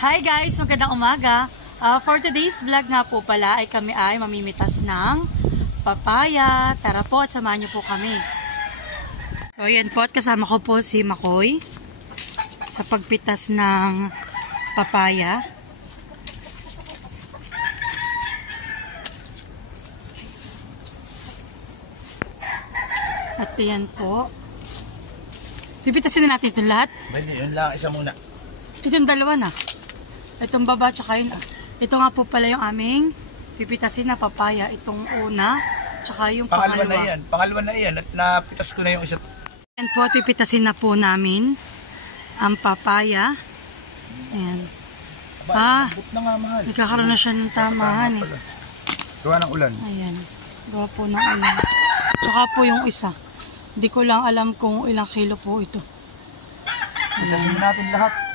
Hi guys! Magandang umaga! For today's vlog nga po pala ay kami ay mamimitas ng papaya. Tara po at samahan niyo po kami. So yan po at kasama ko po si Makoy sa pagpitas ng papaya. At yan po. Pipitasin na natin ito lahat. Pwede, yun lang. Isa muna. Itong dalawa na. Itong baba tsaka yun. Ito nga po pala yung aming pipitasin na papaya. Itong una tsaka yung pangalawa. Pangalawa na yan. Pangalawa na yan. At napitas ko na yung isa. Yan po at pipitasin na po namin ang papaya. Ayan. Abot na nga, mahal. Nagkakaroon na siya ng tamahan eh. Gawa ng ulan. Ayan. Gawa po ng ulan. Tsaka po yung isa. Hindi ko lang alam kung ilang kilo po ito. Pitasin natin lahat.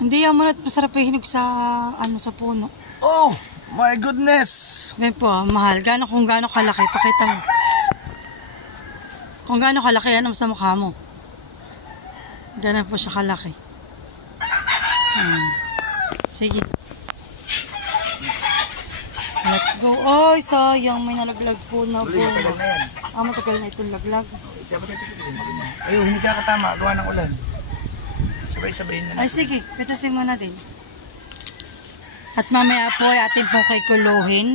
Hindi yan muna masarap yung hinog sa, sa puno. Oh! My goodness! Ngayon po, mahal. Kung gaano kalaki. Pakita mo. Kung gaano kalaki, ano sa mukha mo. Ganun po siya kalaki. Sige. Let's go. Oy, sayang. May nalaglag po na po. Matagal na yan. Matagal na itong laglag. Ayun, hindi ka katama. Gawa ng ulan. Sabay-sabayin na. Ay, sige. Pitasin mo na din. At mamaya po ay atin pong kikuluhin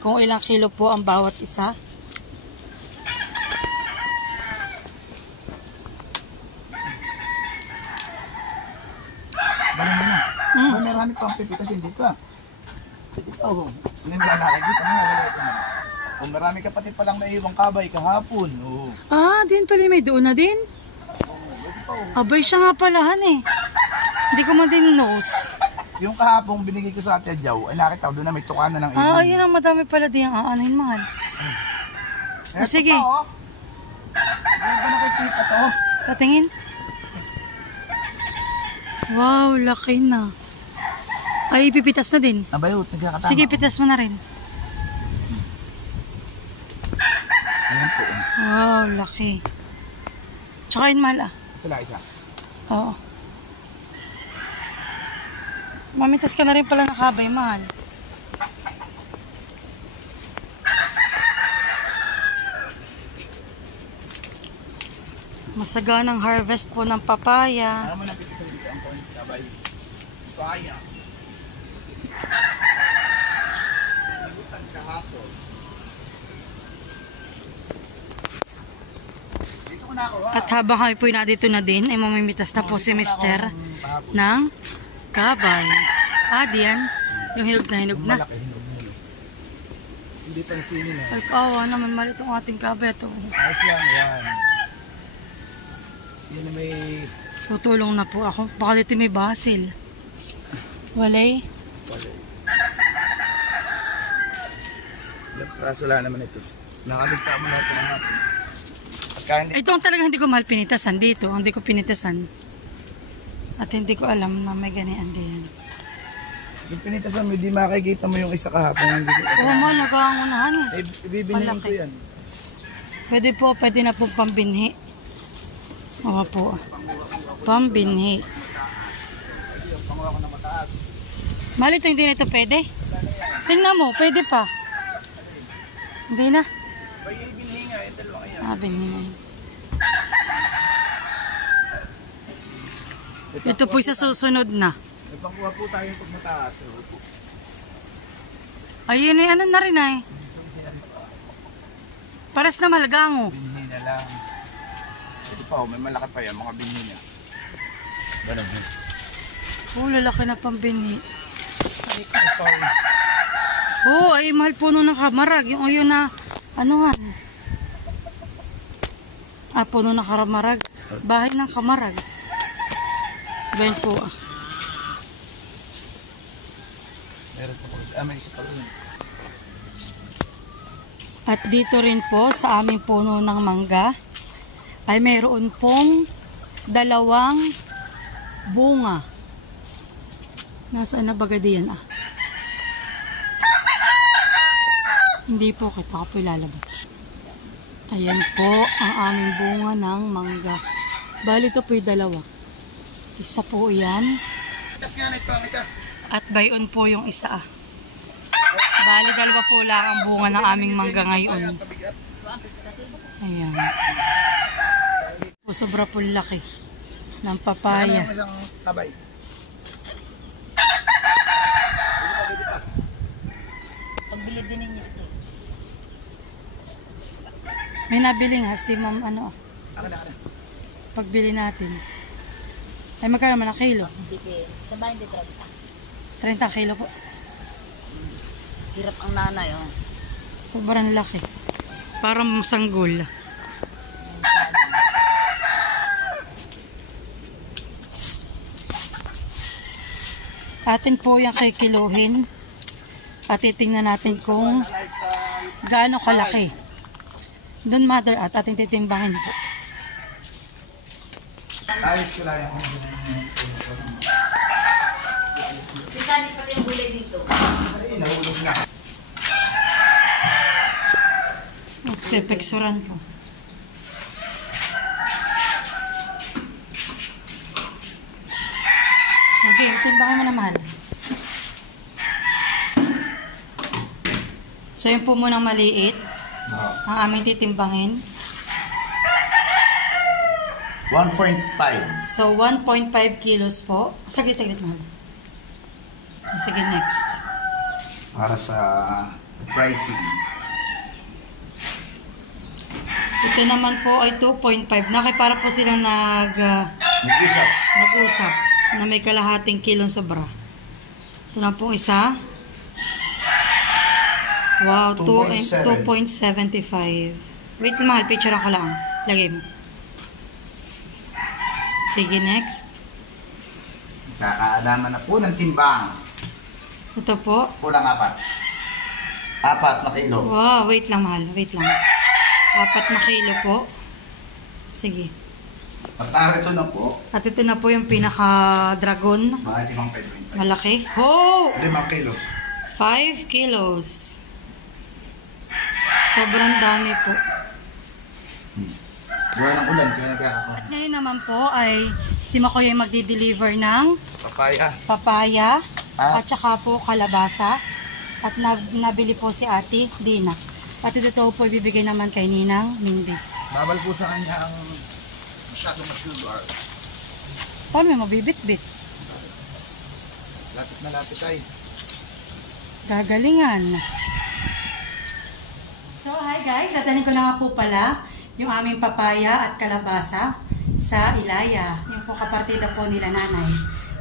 kung ilang kilo po ang bawat isa. Bala mo na. Marami pang pipitasin dito ah. Ito, hindi ba nakikita mo? Kung marami ka pati palang naiwang kabay kahapon. Oh. Din pala may doon na din. Abay siya nga palahan eh. Hindi ko man din nose. Yung kahapong binigay ko sa Ate Jaw, ay nakita ko doon na may tukana ng ibon. Ayun ang madami pala din ang aanohin mahal. Sige. Hindi ba nakikita to? Patingin. Wow, laki na. Ay, ipipitas na din. Abayot, nagkakatama. Sige, pitas mo na rin. Ayan po. Wow, laki. Tsaka yun mahal Ito lang isa. Oo. Mamitas ka na rin pala ng kabay, mahal. Masaganang harvest po ng papaya. Ano mo napitan dito ang kabay? Sayang. Ibutan kahapon. Dito ko na ako. At habang kami po dito na din, ay mamimitas na po si Mister ng kabay. Diyan. Yung hinog na hinog na. Malaki hinog mo. Hindi pansinin na. Ay, kawa naman mali itong ating kabay. Ito. Ayos yan, yan. Yan na may... Tutulong na po ako. Baka dito may basil. Walay. Rasula naman ito. Nakabigta mo lahat ng natin. Ito ang talagang hindi ko mahal pinitasan dito. Hindi ko pinitasan. At hindi ko alam na may ganyan din. Yung pinitasan mo, hindi makikita mo yung isa kahapon. Oo, mahal. Nagkakangunahan eh. Ibibinin ko yan. Pwede po. Pwede na po pambinhi. Oo po. Pambinhi. Panguha ko na mataas. Mahal ito, hindi na ito pwede. Tingnan mo, pwede pa. Hindi na. Ibinhi nga, yung dalawa kaya. Binhi na yun. Ito po sa susunod na. Nagpangkuha po tayo pag mataas. Ayun eh, ano na rin ay. Paras na malgango. Binhi na lang. Ito pa, may malaki pa yan, mga binhi na. Ganun. Lalaki na pang binhi. Sorry. Ay mahal puno ng kamarag. Yung yun na, ano nga? Puno ng kamarag. Bahay ng kamarag. Ganyan po Meron po po. May isa pa rin. At dito rin po sa aming puno ng mangga ay mayroon pong 2 bunga. Nasaan na bagadi yan Hindi po, kita ko po ilalabas. Ayan po ang aming bunga ng mangga. Bali ito po yung 2. Isa po yan. Tapos nga nagpang isa. At bayon po yung isa. Bali, dalawa po lang ang bunga ng aming mangga ngayon. Ayan. Sobra po laki ng papaya. Isang kabay. Pagbili din ninyo ito. May nabiling ha si ma'am ano. Ako na. Pagbili natin. Ay magkano naman ang kilo? Hindi kayo. Sa bahay hindi 30. 30 kilo po. Hirap ang nanay, oh. Sobrang laki. Parang sanggol. Atin po yung kikiluhin. At titingnan natin kung gaano kalaki. Doon mother at ating titimbangin po. Ayos ko lang yung Pisani pala yung gulay dito. ay, nahulog na. Pepeksuran ko. Okay, timbangin mo na mahal. So yun po munang maliit. Ang aming titimbangin. 1.5. So 1.5 kilos po. Saglit mahal. Sige, next. Para sa pricing. Ito naman po ay 2.5. Para po silang Nag-usap. nag-usap na may kalahating kilong sobra. Ito na po isa. Wow, 2.75. Wait mahal, picture ko lang. Lagay mo. Sige, next. Kakaalaman na po ng timbang. Ito po. Kulang 4. 4 na kilo. Wow, wait lang mahal. Wait lang. 4 na kilo po. Sige. At narito na po. At ito na po yung pinaka-dragon. Mga 5.5. Malaki. Oh! 5 kilo. 5 kilos. Sobrang dami po. Buwan ng ulan, kaya nagkakakuha. At ngayon naman po ay si Makoy ay magdi-deliver ng Papaya. papaya Ah. at saka po kalabasa. At nabili po si Ate Dina. At ito po ibibigay naman kay Ninang Mindis. Babal po sa kanya ang masyadong sugar. Paano may mabibit-bit? Lapit na lapit ay. Gagalingan. So, hi guys. Atanin ko na nga po pala yung aming papaya at kalabasa sa Ilaya. Yung po kapartida po nila nanay.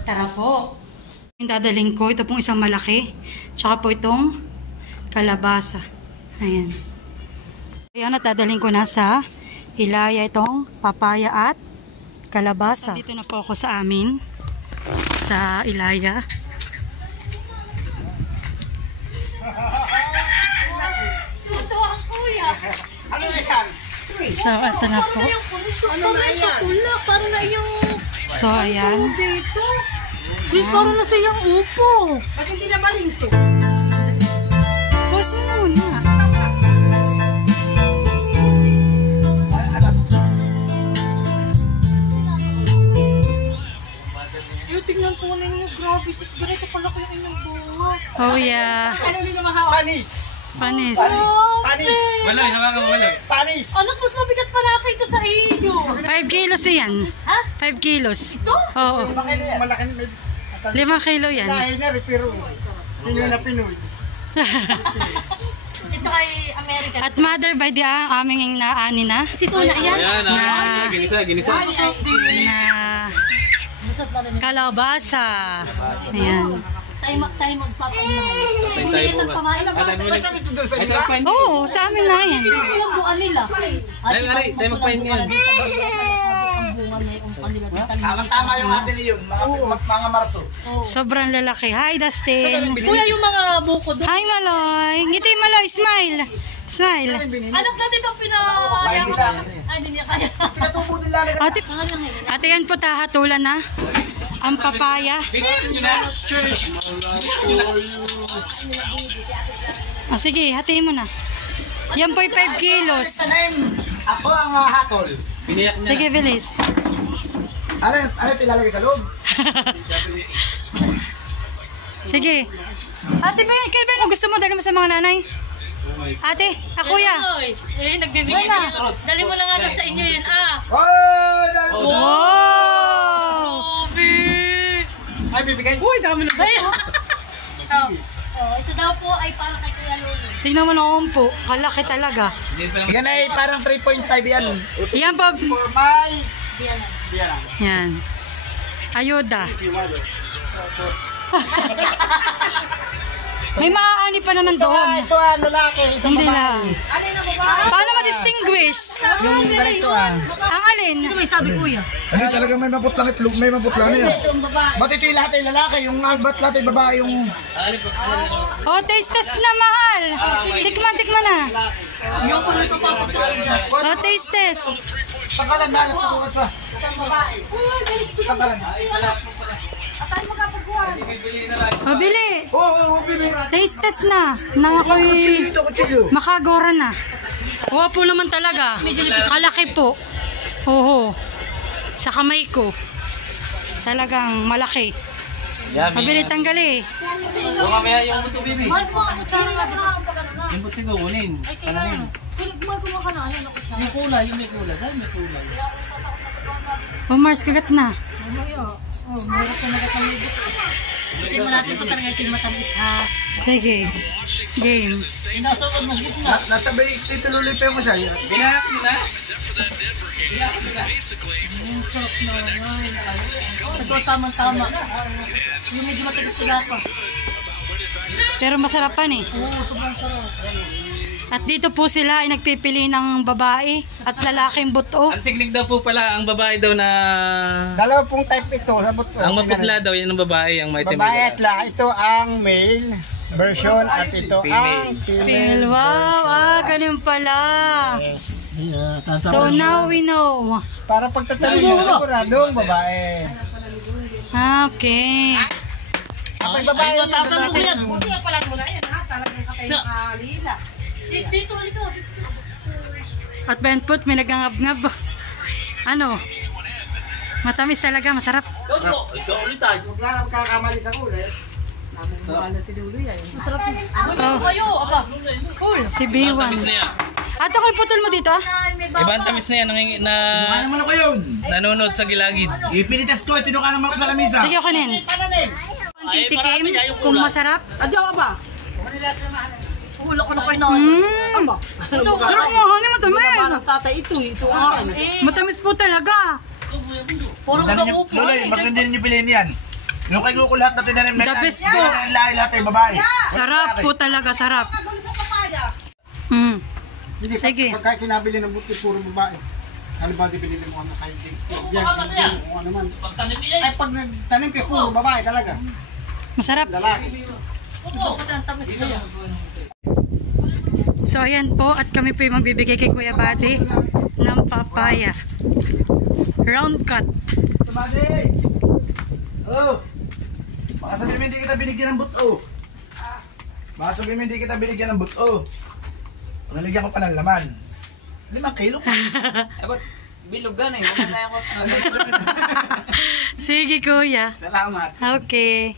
Tara po. Yung dadaling ko, ito pong isang malaki. Tsaka po itong kalabasa. Ayan. Ayan at dadaling ko na sa Ilaya itong papaya at kalabasa. Dito na po ako sa amin. Sa Ilaya. Ano na yan? So, ito na po. Ano na yan? Parang na yung So, ayan. dito. Sis, parang na siyang upo. Ba't hindi na malinto? Pause mo muna. Yung tingnan po ninyo, grabe sis, ganito pala ko yung inyong bunga. Oh, yeah. Ano nila mahawa? Panis! Panis. Panis! Waloy, hawakan mo, waloy. Panis! Ano, mas mabigat pala ito sa iyo. 5 kilos yan. Ha? 5 kilos. Ito? Oo. Malaki may 5 kilo yan. lahi na pero Pinoy na Pinoy. Ito ay American. At mother by the aming naani na. Si Suna, yan? Ayan, Na- ginisa. Na Busot na rin. kalabasa. Ayan. Tayo magpapanahay. Tayo mo ba? Tayo mo Saan ito doon sa Ay, iba? tayo magpahin. Oo, sa amin na yan. Walang bunga nila. Ay, aray, tayo magpahin yan. Ang bunga niya yung kanila. Tama yung atin yun, mga marso. Sobrang lalaki. Hi, Dustin. Kuya, yung mga buko doon. Hi, Maloy. Ngiti, Maloy. Smile. Smile. Anak natin itong pinayang mga... Ay, hindi niya kaya. Pinatubo din lalagay. Ate, ate yan po tahatulan na. Ang papaya. Oh, sige, hatiin mo na. Yan po'y 5 kilos. Ako ang hatol. Piniyak niya. Sige, bilis. Ano ilalagay sa loob? Sige. Ate Ben, kaya Ben, kung gusto mo, dali mo sa mga nanay. Ate, kuya. Nagbibigay na. Dali mo lang nga sa inyo yun, Oh! Wow! Ay, bibigay. Uy, dami na ba? Ito daw po ay para kay Kuya Lolo. Tingnan mo naman po, kalaki talaga. Yan ay parang 3.5 yan. Yan po. For my... Yan. Ayuda. May maaani pa naman doon. Ito lalaki. Ito Hindi lang. Alin na babae? Paano ma-distinguish? Yung ganito Ang alin? Ito may sabi Kuya. Kasi talagang may maputlang itlog, may maputlang na yan. Ba't ito yung lahat ay lalaki? Yung ba't lahat ay babae yung... Oh, taste test na, mahal. Tikman na. Yung ko nito papatuloy. Oh, taste test. Saan ka lang nalat na kukat pa? Saan ka lang? Oh, bili. Oo, bili. Taste test na. Nang ako'y Kutsilyo. makagora na. Oo po naman talaga. Kalaki po. Oo. Sa kamay ko. Talagang malaki. Mabili tanggali. Kung mamaya yung buto, baby. Mahal ko mga kutsara nga sa mga pag ano na. Yung buto ko, kunin. Ay, kailangan. Mahal ko mga ano na kutsara. May kulay, yung may kulay. Dahil may kulay. Oh, Mars, kagat na. Mahirap ko nagkakamay. Hindi mo natin ito talaga ito yung matamis ha. Sige. Game. Nasa bay, tituloy pa yung masaya. Binayak mo na. Ito tamang-tama. Yung medyo matigas-tigas pa. Pero masarapan eh. Oo, sobrang sarap. At dito po sila ay nagpipili ng babae at lalaking buto. Ang teknik daw po pala, ang babae daw na... Dalawa pong type ito. Ang maputla daw, yan ang babae, ang may Babae at la. Ito ang male version at ito ang female. Wow, ganun pala. So now we know. Para pagtatanong nyo, siguradong babae. Okay. Kapag babae yung tatanong mo yan. Kasi nga pala mo na yan ha. Talagang katay na lila. Dito, dito. At Benput, may nagangab-ngab. Ano? Matamis talaga, masarap. Huwag lang magkakamali sa kulay. Masarap. Oh, Kayo, aba. Cool. si B1. Tamis na yan. Ato, kung putol mo dito ah. Ibang tamis na yan, Ano naman ako yun? nanunod sa gilagid. Ipinitas ko, tinuka naman ako sa lamisa. Sige, kunin. Ang titikim, kung masarap. Adyo ka ba? Ulo ko na kayo na. Sarap mo, honey, matamis. Tatay ito. Ito ang Matamis po talaga. Puro gamupo. Lola, mas ganda niyo piliin yan. Yung kay ko lahat na tinanim na The best po. lahat ay babae. Sarap po talaga, sarap. Sige. Pagka kinabili ng buti, puro babae. Ano ba di pinili mo ano kayo? Yan, kung ano man. Ay, pag nagtanim kayo, puro babae talaga. Masarap. Lalaki. So ayan po, at kami po yung magbibigay kay Kuya Bati ng papaya. Round cut. Tumadi! Oh! Baka sabihin mo hindi kita binigyan ng buto. Baka sabihin mo hindi kita binigyan ng buto. Nalagyan ko pa ng laman. 5 kilo. Abot, bilog gan eh. Huwag na ako. Sige Kuya. Salamat. Okay.